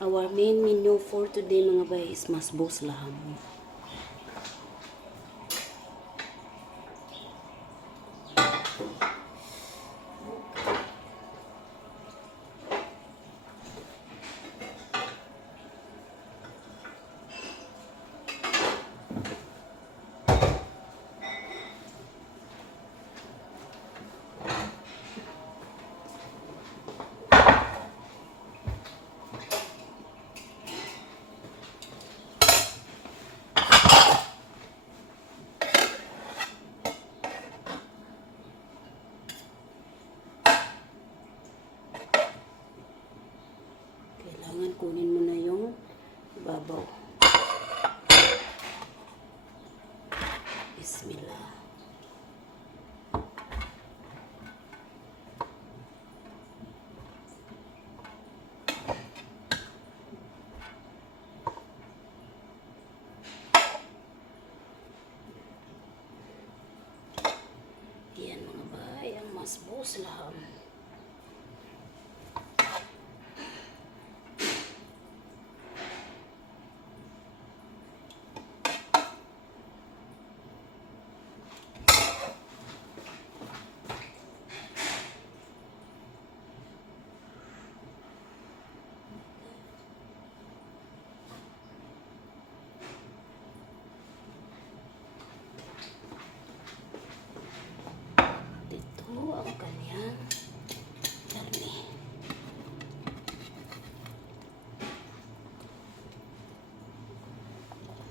Our main menu for today mga bay is masbos laham. Kailangan kunin mo na yung babaw. Bismillah. Yan mga bay, ang masbos laham. Ang kanyang karne.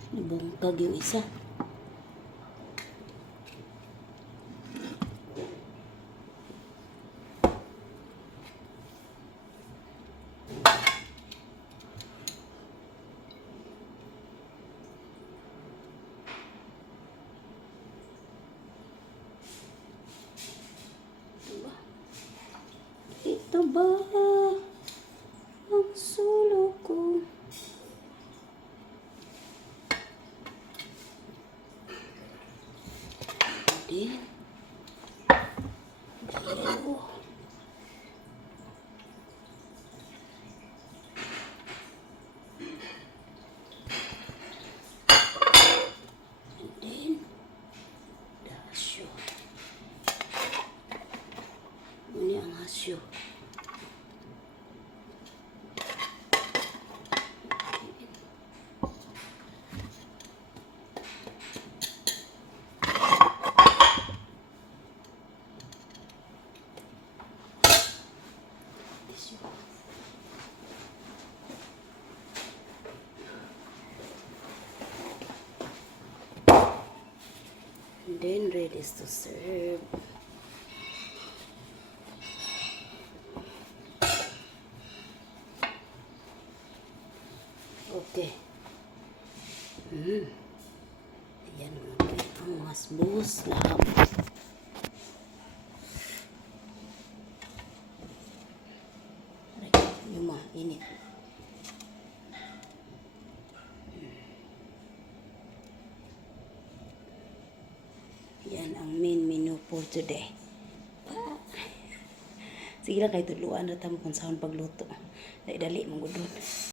Bungkag yung isa. Ito ba ang sulo ko? Hindi. Dalawa. And then, dasyo. Ini ang hasyo. And then ready to serve. Okay. Ayan ang masbos laham. Yung mainit. Yan ang main menu for today. Sige lang kay tuluan na tamo kung saan pagluto. Dali mong gudon.